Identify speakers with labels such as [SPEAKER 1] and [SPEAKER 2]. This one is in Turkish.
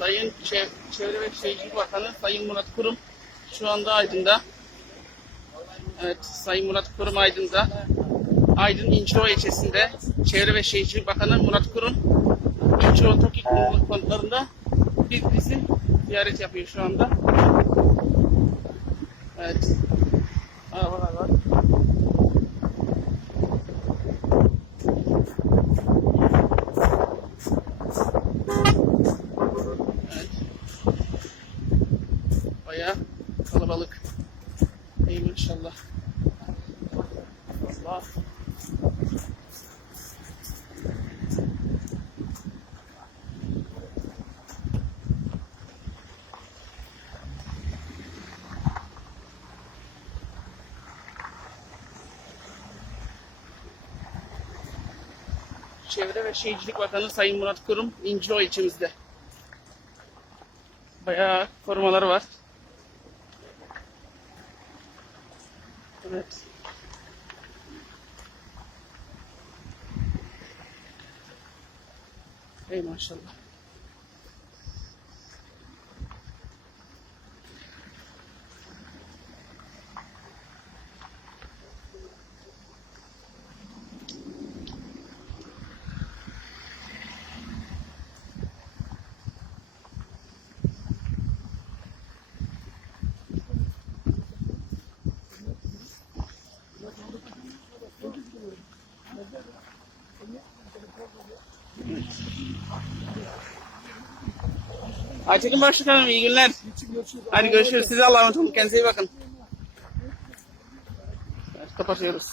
[SPEAKER 1] Sayın Çev- Çevre ve Şehircilik Bakanı Sayın Murat Kurum şu anda Aydın'da. Evet, Sayın Murat Kurum Aydın'da. Aydın İnceova ilçesinde Çevre ve Şehircilik Bakanı Murat Kurum İnceova TOKİ konutlarında bir bizim ziyaret yapıyor şu anda. Evet. Arabalar var. Evet. Bayağı kalabalık. İyi maşallah. Allah. Çevre ve Şehircilik Bakanı Sayın Murat Kurum İncilo ilçemizde. Bayağı korumaları var. Evet. Ey maşallah. Aytekin Başkanım iyi günler. Hadi görüşürüz. Size Allah'a emanet olun. Kendinize iyi bakın. Kapatıyoruz.